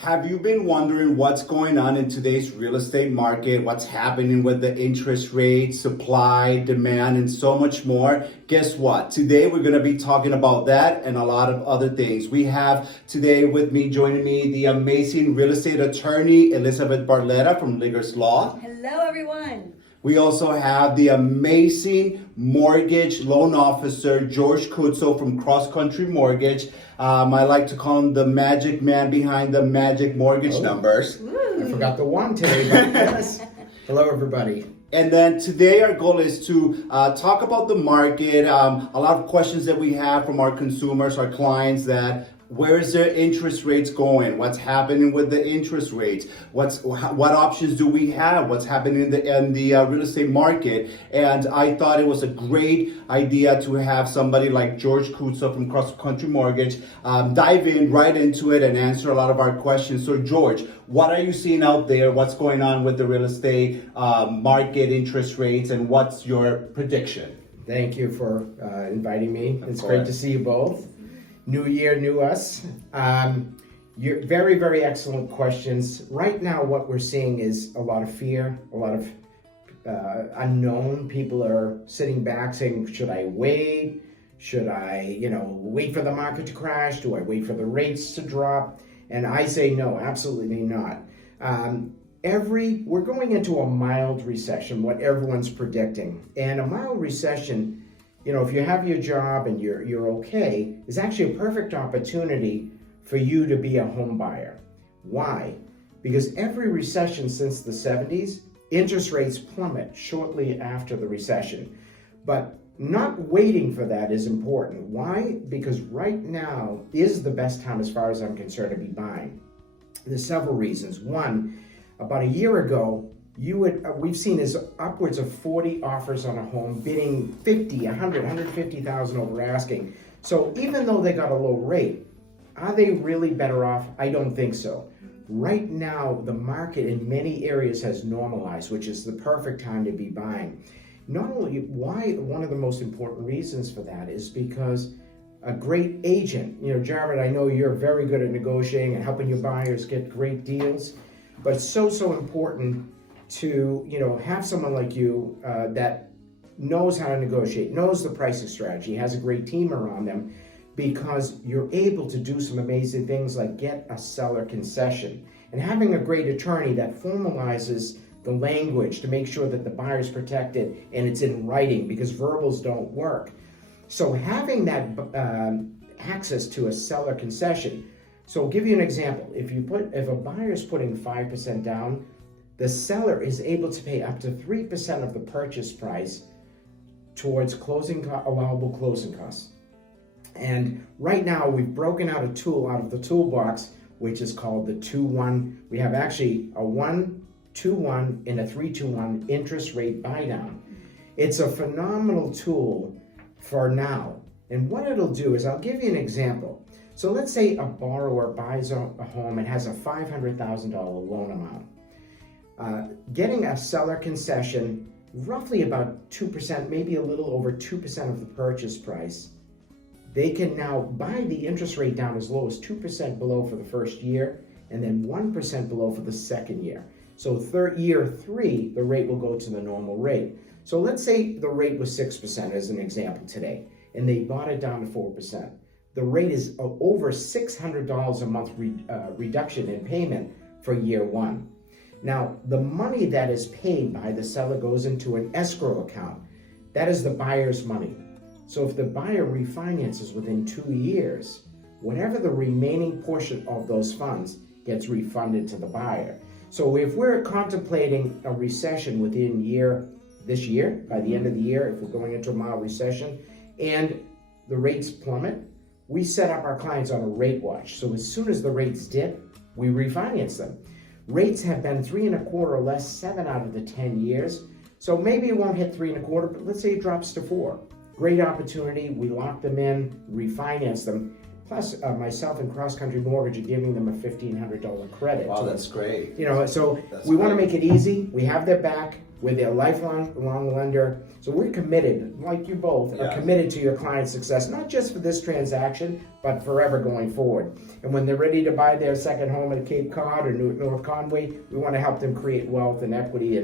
Have you been wondering what's going on in today's real estate market? What's happening with the interest rate, supply, demand, and so much more? Guess what? Today we're going to be talking about that and a lot of other things. We have today with me, joining me, the amazing real estate attorney, Elizabeth Barletta from Liggers Law. Hello, everyone. We also have the amazing mortgage loan officer, George Kutso from Cross Country Mortgage. I like to call him the magic man behind the magic mortgage numbers. I forgot the one today, but yes. Hello, everybody. And then today our goal is to talk about the market, a lot of questions that we have from our consumers, our clients, that where is their interest rates going? What's happening with the interest rates? What options do we have? What's happening in the real estate market? And I thought it was a great idea to have somebody like George Kutso from Cross Country Mortgage dive in right into it and answer a lot of our questions. So George, what are you seeing out there? What's going on with the real estate market, interest rates, and what's your prediction? Thank you for inviting me. It's great to see you both. New year, new us. You're very, very excellent questions. Right now, what we're seeing is a lot of fear, a lot of unknown. People are sitting back saying, should I wait? Should I, wait for the market to crash? Do I wait for the rates to drop? And I say no, absolutely not. We're going into a mild recession, what everyone's predicting. And a mild recession, if you have your job and you're okay, is actually a perfect opportunity for you to be a home buyer. Why? Because every recession since the 70s, interest rates plummet shortly after the recession. But not waiting for that is important. Why? Because right now is the best time, as far as I'm concerned, to be buying. There's several reasons. One, about a year ago, we've seen is upwards of 40 offers on a home, bidding 50, 100, 150,000 over asking. So even though they got a low rate, are they really better off? I don't think so. Right now, the market in many areas has normalized, which is the perfect time to be buying. Not only one of the most important reasons for that is because a great agent, Jarvid, I know you're very good at negotiating and helping your buyers get great deals, but it's so important to have someone like you that knows how to negotiate, knows the pricing strategy, has a great team around them, because you're able to do some amazing things like get a seller concession, and having a great attorney that formalizes the language to make sure that the buyer's protected and it's in writing, because verbals don't work. So having that access to a seller concession. So I'll give you an example. If a buyer's putting 5% down, the seller is able to pay up to 3% of the purchase price towards allowable closing costs. And right now, we've broken out a tool out of the toolbox, which is called the 2-1. We have actually a 1-2-1 and a 3-2-1 interest rate buy down. It's a phenomenal tool for now. And what it'll do is, I'll give you an example. So let's say a borrower buys a home and has a $500,000 loan amount. Getting a seller concession, roughly about 2%, maybe a little over 2% of the purchase price, they can now buy the interest rate down as low as 2% below for the first year, and then 1% below for the second year. So year 3, the rate will go to the normal rate. So let's say the rate was 6% as an example today, and they bought it down to 4%. The rate is over $600 a month reduction in payment for year 1. Now, the money that is paid by the seller goes into an escrow account. That is the buyer's money. So if the buyer refinances within 2 years, whatever the remaining portion of those funds gets refunded to the buyer. So if we're contemplating a recession within this year, by the end of the year, if we're going into a mild recession, and the rates plummet, we set up our clients on a rate watch. So as soon as the rates dip, we refinance them. Rates have been 3.25 or less 7 out of the 10 years. So maybe it won't hit 3.25, but let's say it drops to 4. Great opportunity. We lock them in, refinance them. Plus, myself and Cross Country Mortgage are giving them a $1,500 credit. Wow, that's great. So we want to make it easy. We have their back. We're their lifelong lender. So we're committed, like you both, are committed to your client's success, not just for this transaction, but forever going forward. And when they're ready to buy their second home at Cape Cod or North Conway, we want to help them create wealth and equity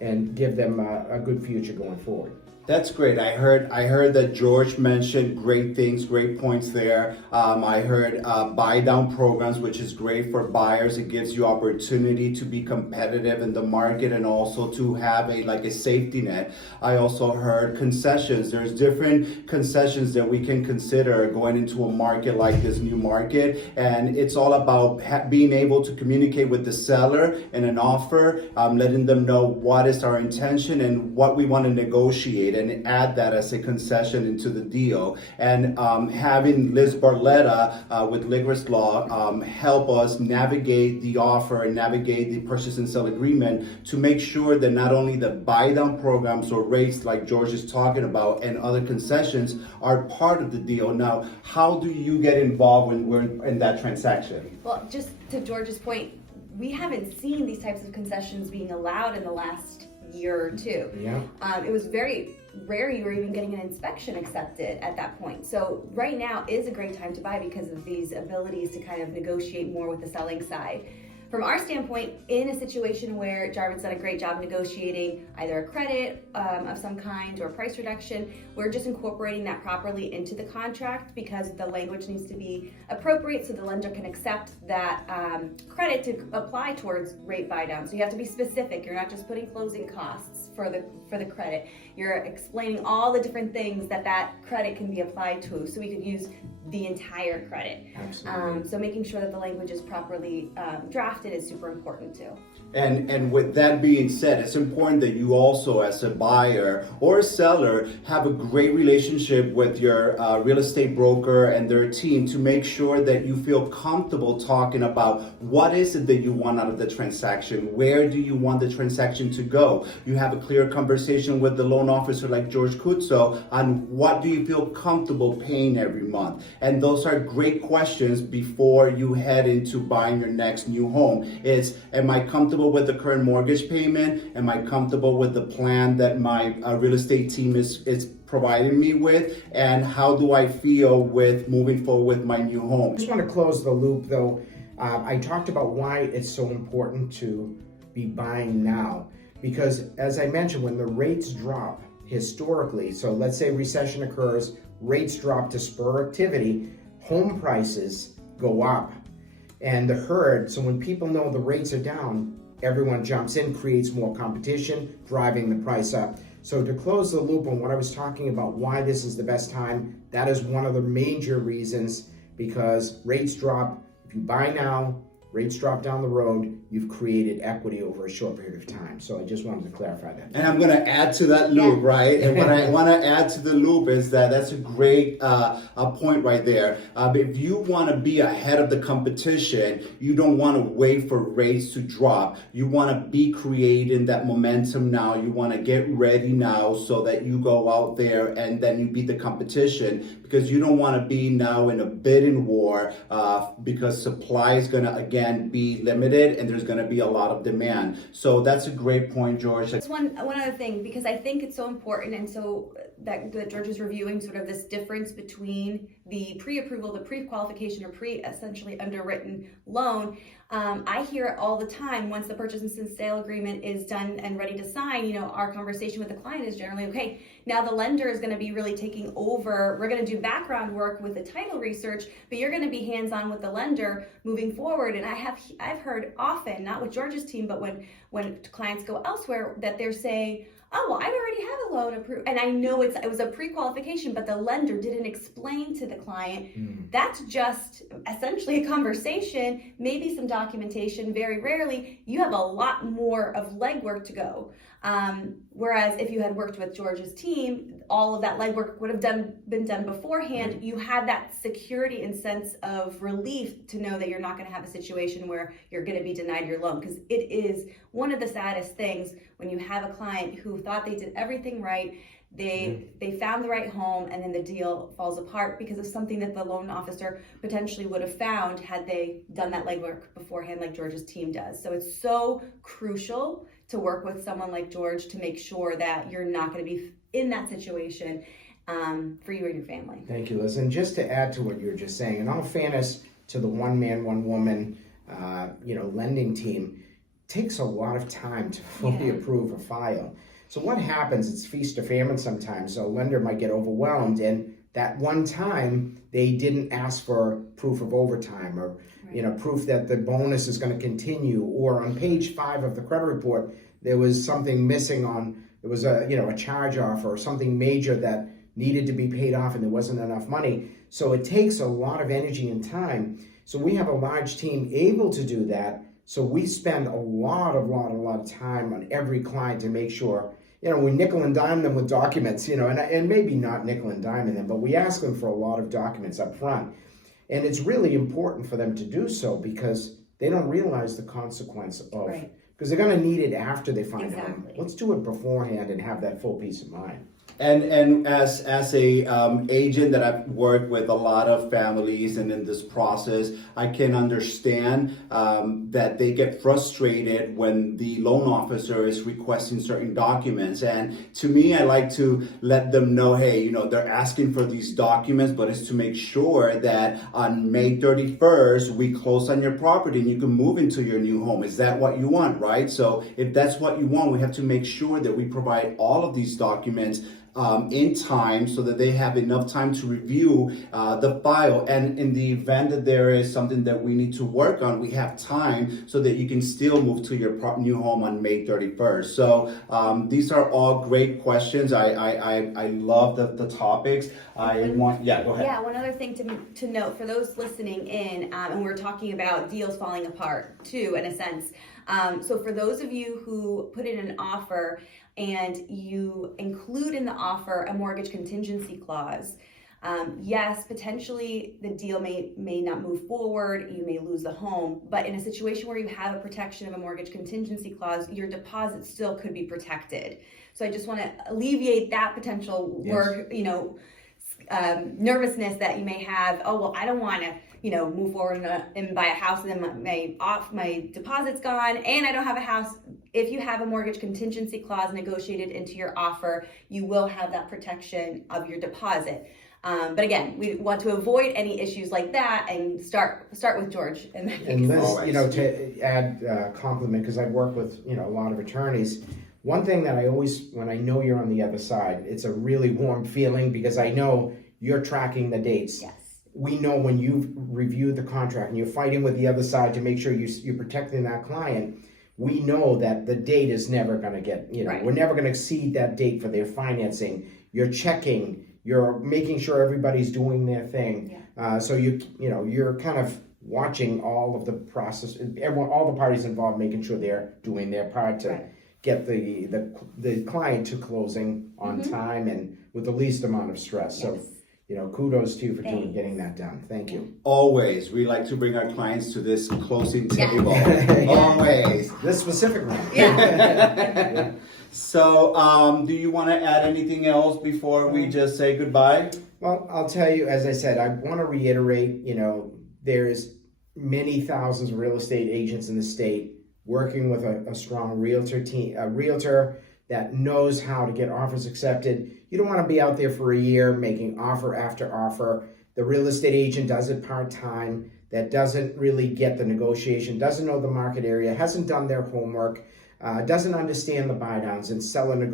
and give them a good future going forward. That's great. I heard that George mentioned great things, great points there. I heard buy down programs, which is great for buyers. It gives you opportunity to be competitive in the market and also to have a safety net. I also heard concessions. There's different concessions that we can consider going into a market like this new market, and it's all about being able to communicate with the seller in an offer, letting them know what is our intention and what we want to negotiate, and add that as a concession into the deal. And having Liz Barletta with Ligris Law help us navigate the offer and navigate the purchase and sale agreement to make sure that not only the buy down programs or rates like George is talking about and other concessions are part of the deal. Now, how do you get involved when we're in that transaction? Well, just to George's point, we haven't seen these types of concessions being allowed in the last year or two. Yeah. It was very rare you were even getting an inspection accepted at that point. So right now is a great time to buy because of these abilities to kind of negotiate more with the selling side. From our standpoint, in a situation where Jarvid's done a great job negotiating either a credit of some kind or a price reduction, we're just incorporating that properly into the contract because the language needs to be appropriate so the lender can accept that credit to apply towards rate buy down. So you have to be specific. You're not just putting closing costs for the credit. You're explaining all the different things that credit can be applied to, so we could use the entire credit. Absolutely. So making sure that the language is properly drafted is super important too. And with that being said, it's important that you also, as a buyer or a seller, have a great relationship with your real estate broker and their team to make sure that you feel comfortable talking about what is it that you want out of the transaction, where do you want the transaction to go. You have a clear conversation with the loan officer like George Kutso on what do you feel comfortable paying every month. And those are great questions before you head into buying your next new home. It's, am I comfortable with the current mortgage payment? Am I comfortable with the plan that my real estate team is providing me with? And how do I feel with moving forward with my new home? I just want to close the loop though. I talked about why it's so important to be buying now. Because as I mentioned, when the rates drop historically, so let's say recession occurs, rates drop to spur activity, home prices go up. And the herd, so when people know the rates are down, everyone jumps in, creates more competition, driving the price up. So to close the loop on what I was talking about, why this is the best time, that is one of the major reasons, because rates drop. If you buy now, rates drop down the road, you've created equity over a short period of time. So I just wanted to clarify that. And I'm going to add to that loop, right? And what I want to add to the loop is that's a great point right there. If you want to be ahead of the competition, you don't want to wait for rates to drop. You want to be creating that momentum now. You want to get ready now so that you go out there and then you beat the competition, because you don't want to be now in a bidding war because supply is going to, again, be limited and there's going to be a lot of demand. So that's a great point, George. Just one other thing, because I think it's so important, and so that George is reviewing sort of this difference between the pre-approval, the pre-qualification, or essentially underwritten loan. I hear it all the time. Once the purchase and sale agreement is done and ready to sign, our conversation with the client is generally, okay, now the lender is going to be really taking over. We're going to do background work with the title research, but you're going to be hands-on with the lender moving forward. And I've heard often, not with George's team, but when clients go elsewhere, that they're saying, oh, well, I already have a loan approved. And I know it was a pre-qualification, but the lender didn't explain to the client. That's just essentially a conversation, maybe some documentation. Very rarely, you have a lot more of legwork to go. Whereas if you had worked with George's team, all of that legwork would have been done beforehand. You had that security and sense of relief to know that you're not going to have a situation where you're going to be denied your loan, because it is one of the saddest things when you have a client who thought they did everything right. They found the right home, and then the deal falls apart because of something that the loan officer potentially would have found had they done that legwork beforehand like George's team does. So it's so crucial to work with someone like George to make sure that you're not going to be in that situation for you and your family. Thank you, Liz. And just to add to what you were just saying, in all fairness to the one man, one woman, lending team, takes a lot of time to fully approve a file. So what happens, it's feast or famine sometimes. So a lender might get overwhelmed, and that one time they didn't ask for proof of overtime or proof that the bonus is going to continue, or on page 5 of the credit report there was something missing there was a charge off or something major that needed to be paid off and there wasn't enough money. So it takes a lot of energy and time. So we have a large team able to do that. So we spend a lot of time on every client to make sure, we nickel and dime them with documents, and maybe not nickel and dime them, but we ask them for a lot of documents up front. And it's really important for them to do so because they don't realize the consequence of, because they're going to need it after they find out. Let's do it beforehand and have that full peace of mind. And as a agent that I've worked with a lot of families, and in this process, I can understand that they get frustrated when the loan officer is requesting certain documents. And to me, I like to let them know, hey, they're asking for these documents, but it's to make sure that on May 31st, we close on your property and you can move into your new home. Is that what you want, right? So if that's what you want, we have to make sure that we provide all of these documents in time so that they have enough time to review the file. And in the event that there is something that we need to work on, we have time so that you can still move to your new home on May 31st. So these are all great questions. I love the topics. Go ahead. Yeah, one other thing to note for those listening in, and we're talking about deals falling apart too, in a sense. So for those of you who put in an offer and you include in the offer a mortgage contingency clause, yes, potentially the deal may not move forward, you may lose the home, but in a situation where you have a protection of a mortgage contingency clause, your deposit still could be protected. So I just want to alleviate that potential nervousness that you may have. Oh, well, I don't want to move forward and buy a house and then my deposit's gone and I don't have a house. If you have a mortgage contingency clause negotiated into your offer, you will have that protection of your deposit. But again, we want to avoid any issues like that and start with George. And Liz, to add compliment, because I've worked with a lot of attorneys. One thing that I always, when I know you're on the other side, it's a really warm feeling because I know you're tracking the dates. Yes. We know when you've reviewed the contract and you're fighting with the other side to make sure you're protecting that client, we know that the date is never going to get, we're never going to exceed that date for their financing. You're checking, you're making sure everybody's doing their thing. Yeah. So you're kind of watching all of the process, all the parties involved, making sure they're doing their part to get the client to closing on time and with the least amount of stress. Yes. So kudos to you for getting that done. Thank you. Always. We like to bring our clients to this closing table. Always. This specific one. Yeah. So, do you want to add anything else before we just say goodbye? Well, I'll tell you, as I said, I want to reiterate, there's many thousands of real estate agents in the state working with a strong realtor team, a realtor that knows how to get offers accepted. You don't want to be out there for a year making offer after offer. The real estate agent does it part-time, that doesn't really get the negotiation, doesn't know the market area, hasn't done their homework, doesn't understand the buy-downs and seller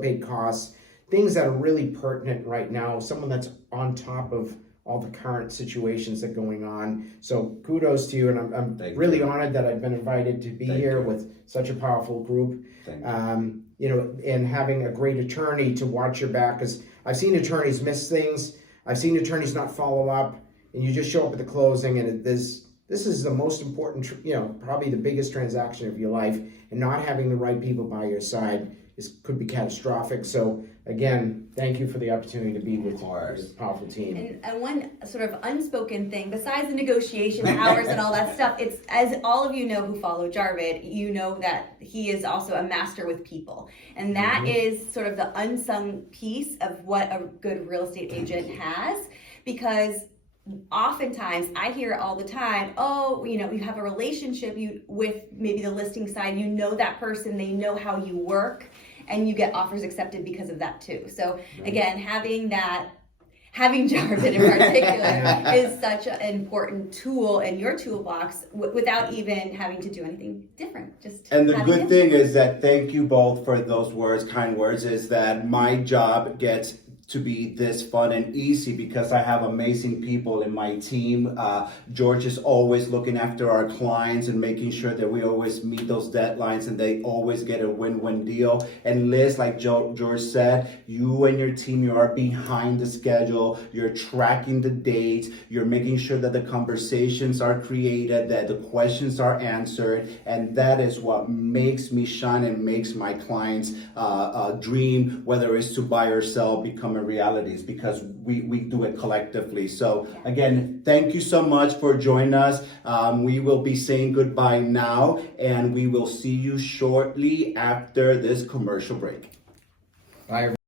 paid costs, things that are really pertinent right now, someone that's on top of all the current situations that are going on. So kudos to you, and I'm really honored that I've been invited to be here with such a powerful group. And having a great attorney to watch your back, because I've seen attorneys miss things, I've seen attorneys not follow up, and you just show up at the closing, and this is the most important, probably the biggest transaction of your life, and not having the right people by your side could be catastrophic. So again, thank you for the opportunity to be with this powerful team. And one sort of unspoken thing, besides the negotiation hours and all that stuff, it's, as all of you know who follow Jarvid, you know that he is also a master with people. And that is sort of the unsung piece of what a good real estate agent has, because oftentimes I hear all the time, oh, you have a relationship with maybe the listing side, that person, they know how you work, and you get offers accepted because of that too. So again, having Jarvid in particular is such an important tool in your toolbox without even having to do anything different. And the good thing is that, thank you both for those words, kind words, is that my job gets to be this fun and easy because I have amazing people in my team. George is always looking after our clients and making sure that we always meet those deadlines and they always get a win-win deal. And Liz, like George said, you and your team, you are behind the schedule, you're tracking the dates, you're making sure that the conversations are created, that the questions are answered, and that is what makes me shine and makes my clients dream, whether it's to buy or sell, become a reality, is because we do it collectively. So again, thank you so much for joining us. We will be saying goodbye now, and we will see you shortly after this commercial break. Bye.